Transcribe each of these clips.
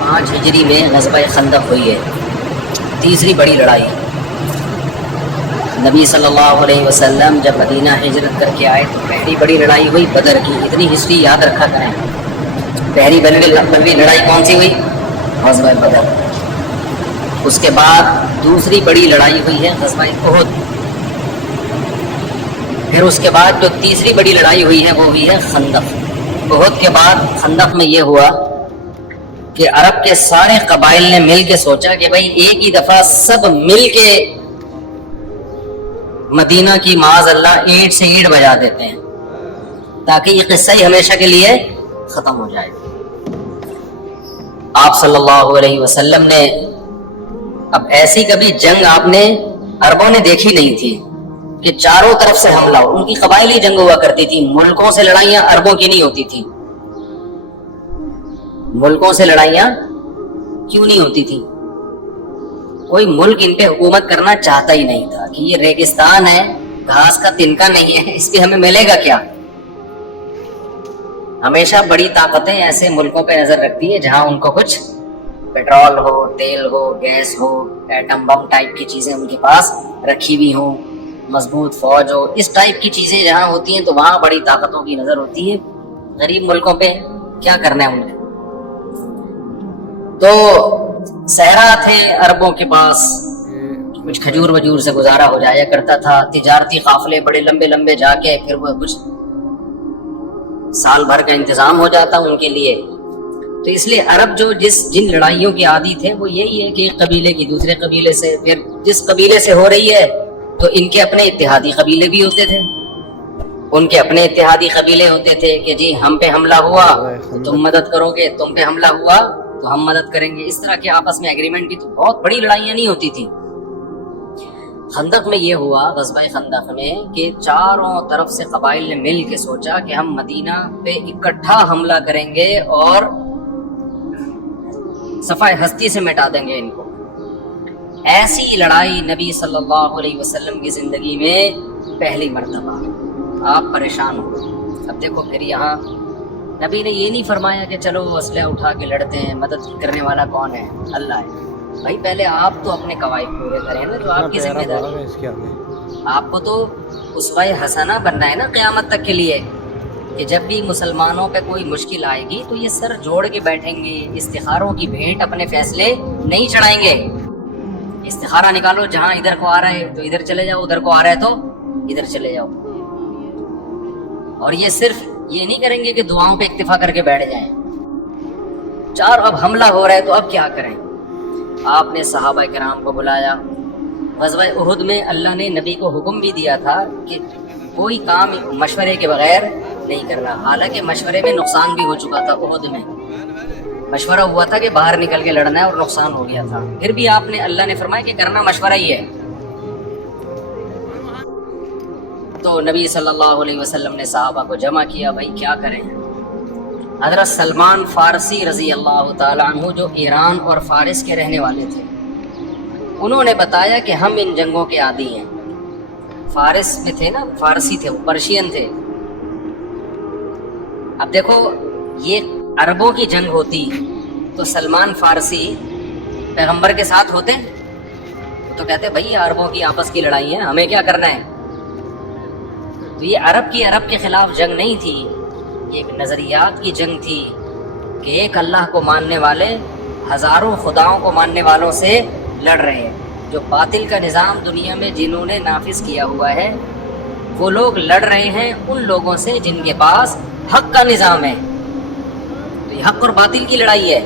5 ہجری میں غزوہ خندق ہوئی ہے، تیسری بڑی لڑائی۔ نبی صلی اللہ علیہ وسلم جب مدینہ ہجرت کر کے آئے تو پہلی بڑی لڑائی ہوئی بدر کی۔ اتنی ہسٹری یاد رکھا کریں، پہلی بڑی لڑائی کون سی ہوئی؟ غزوہ بدر۔ اس کے بعد دوسری بڑی لڑائی ہوئی ہے غزوہ احد۔ پھر اس کے بعد جو تیسری بڑی لڑائی ہوئی ہے وہ ہوئی ہے خندق۔ احد کے بعد خندق میں یہ ہوا کہ عرب کے سارے قبائل نے مل کے سوچا کہ بھائی ایک ہی دفعہ سب مل کے مدینہ کی معاذ اللہ اینٹ سے اینٹ بجا دیتے ہیں تاکہ یہ قصہ ہی ہمیشہ کے لیے ختم ہو جائے۔ آپ صلی اللہ علیہ وسلم نے اب ایسی کبھی جنگ آپ نے عربوں نے دیکھی نہیں تھی کہ چاروں طرف سے حملہ ہو۔ ان کی قبائلی جنگ ہوا کرتی تھی، ملکوں سے لڑائیاں عربوں کی نہیں ہوتی تھی۔ ملکوں سے لڑائیاں کیوں نہیں ہوتی تھی؟ کوئی ملک ان پہ حکومت کرنا چاہتا ہی نہیں تھا کہ یہ ریگستان ہے، گھاس کا تنکا نہیں ہے، اس پہ ہمیں ملے گا کیا؟ ہمیشہ بڑی طاقتیں ایسے ملکوں پہ نظر رکھتی ہے جہاں ان کو کچھ پیٹرول ہو، تیل ہو، گیس ہو، ایٹم بم ٹائپ کی چیزیں ان کے پاس رکھی ہوئی ہوں، مضبوط فوج ہو، اس ٹائپ کی چیزیں جہاں ہوتی ہیں تو وہاں بڑی طاقتوں کی نظر ہوتی ہے۔ غریب ملکوں پہ کیا کرنا ہے ان نے؟ تو صحرا تھے عربوں کے پاس، کچھ کھجور وجور سے گزارا ہو جایا کرتا تھا، تجارتی قافلے بڑے لمبے لمبے جا کے پھر وہ کچھ سال بھر کا انتظام ہو جاتا ان کے لیے۔ تو اس لیے عرب جو جن لڑائیوں کے عادی تھے وہ یہی ہے کہ ایک قبیلے کی دوسرے قبیلے سے، پھر جس قبیلے سے ہو رہی ہے تو ان کے اپنے اتحادی قبیلے بھی ہوتے تھے، ان کے اپنے اتحادی قبیلے ہوتے تھے کہ جی ہم پہ حملہ ہوا تو تم مدد کرو گے، تم پہ حملہ ہوا تو ہم مدد کریں گے۔ اس طرح کے آپس میں ایگریمنٹ کی تو بہت بڑی لڑائیاں نہیں ہوتی تھی۔ خندق میں یہ ہوا، غزوہ خندق میں، کہ چاروں طرف سے قبائل نے مل کے سوچا کہ ہم مدینہ پہ اکٹھا حملہ کریں گے اور صفائے ہستی سے مٹا دیں گے ان کو۔ ایسی لڑائی نبی صلی اللہ علیہ وسلم کی زندگی میں پہلی مرتبہ۔ آپ پریشان ہو۔ اب دیکھو پھر یہاں نبی نے یہ نہیں فرمایا کہ چلو اسلحہ اٹھا کے لڑتے ہیں، مدد کرنے والا کون ہے؟ اللہ ہے۔ بھائی پہلے آپ تو اپنے قواعد پورے کریں نا، جو آپ کی ذمہ داری ہے۔ آپ کو تو اسوہ حسنہ بننا ہے نا قیامت تک کے لیے، کہ جب بھی مسلمانوں پہ کوئی مشکل آئے گی تو یہ سر جوڑ کے بیٹھیں گے، استخاروں کی بھیٹ اپنے فیصلے نہیں چڑھائیں گے۔ استخارہ نکالو، جہاں ادھر کو آ رہا ہے تو ادھر چلے جاؤ، ادھر کو آ رہا ہے تو ادھر چلے جاؤ۔ اور یہ صرف یہ نہیں کریں گے کہ دعاؤں پہ اکتفا کر کے بیٹھ جائیں۔ اب حملہ ہو رہا ہے تو اب کیا کریں؟ آپ نے صحابہ کرام کو بلایا۔ غزوہ احد میں اللہ نے نبی کو حکم بھی دیا تھا کہ کوئی کام مشورے کے بغیر نہیں کرنا، حالانکہ مشورے میں نقصان بھی ہو چکا تھا۔ احد میں مشورہ ہوا تھا کہ باہر نکل کے لڑنا ہے اور نقصان ہو گیا تھا، پھر بھی آپ نے اللہ نے فرمایا کہ کرنا مشورہ ہی ہے۔ تو نبی صلی اللہ علیہ وسلم نے صحابہ کو جمع کیا، بھائی کیا کریں؟ حضرت سلمان فارسی رضی اللہ تعالیٰ عنہ جو ایران اور فارس کے رہنے والے تھے، انہوں نے بتایا کہ ہم ان جنگوں کے عادی ہیں۔ فارس میں تھے نا، فارسی تھے، وہ پرشین تھے۔ اب دیکھو یہ عربوں کی جنگ ہوتی تو سلمان فارسی پیغمبر کے ساتھ ہوتے تو کہتے بھائی یہ عربوں کی آپس کی لڑائی ہے، ہمیں کیا کرنا ہے؟ تو یہ عرب کے خلاف جنگ نہیں تھی، یہ ایک نظریات کی جنگ تھی کہ ایک اللہ کو ماننے والے ہزاروں خداؤں کو ماننے والوں سے لڑ رہے ہیں۔ جو باطل کا نظام دنیا میں جنہوں نے نافذ کیا ہوا ہے، وہ لوگ لڑ رہے ہیں ان لوگوں سے جن کے پاس حق کا نظام ہے۔ تو یہ حق اور باطل کی لڑائی ہے۔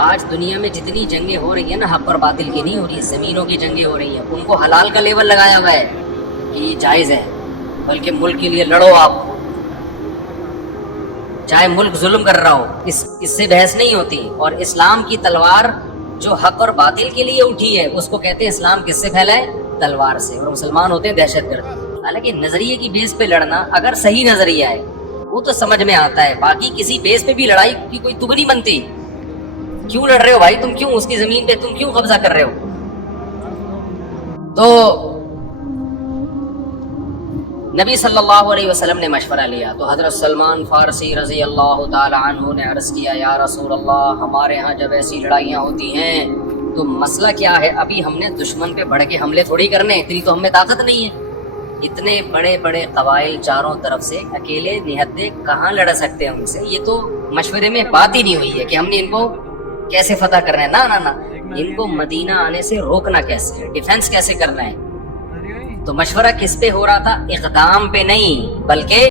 آج دنیا میں جتنی جنگیں ہو رہی ہیں نا، حق اور باطل کی نہیں ہو رہی، زمینوں کی جنگیں ہو رہی ہیں۔ ان کو حلال کا لیبل لگایا ہوا ہے کہ یہ جائز ہے، بلکہ ملک کے لیے لڑو آپ، چاہے ملک ظلم کر رہا ہو، اس سے بحث نہیں ہوتی۔ اور اسلام کی تلوار جو حق اور باطل کے لیے اٹھی ہے، اس کو کہتے ہیں اسلام کس سے پھیلا ہے؟ تلوار سے۔ اور مسلمان ہوتے ہیں دہشت گرد۔ حالانکہ نظریے کی بیس پہ لڑنا اگر صحیح نظریہ ہے وہ تو سمجھ میں آتا ہے، باقی کسی بیس پہ بھی لڑائی کی کوئی تب نہیں بنتی۔ کیوں لڑ رہے ہو بھائی؟ تم کیوں اس کی زمین پہ تم کیوں قبضہ کر رہے ہو؟ تو نبی صلی اللہ علیہ وسلم نے مشورہ لیا تو حضرت سلمان فارسی رضی اللہ تعالی عنہ نے عرض کیا یا رسول اللہ ہمارے ہاں جب ایسی لڑائیاں ہوتی ہیں تو مسئلہ کیا ہے، ابھی ہم نے دشمن پہ بڑھ کے حملے تھوڑی کرنے، اتنی تو ہم میں طاقت نہیں ہے، اتنے بڑے بڑے قبائل چاروں طرف سے اکیلے نہتے کہاں لڑ سکتے ہیں ان سے، یہ تو مشورے میں بات ہی نہیں ہوئی ہے کہ ہم نے ان کو کیسے فتح کرنا ہے، نہ ان کو مدینہ آنے سے روکنا کیسے ہے، ڈیفنس کیسے کرنا ہے۔ تو مشورہ کس پہ ہو رہا تھا؟ اقدام پہ نہیں بلکہ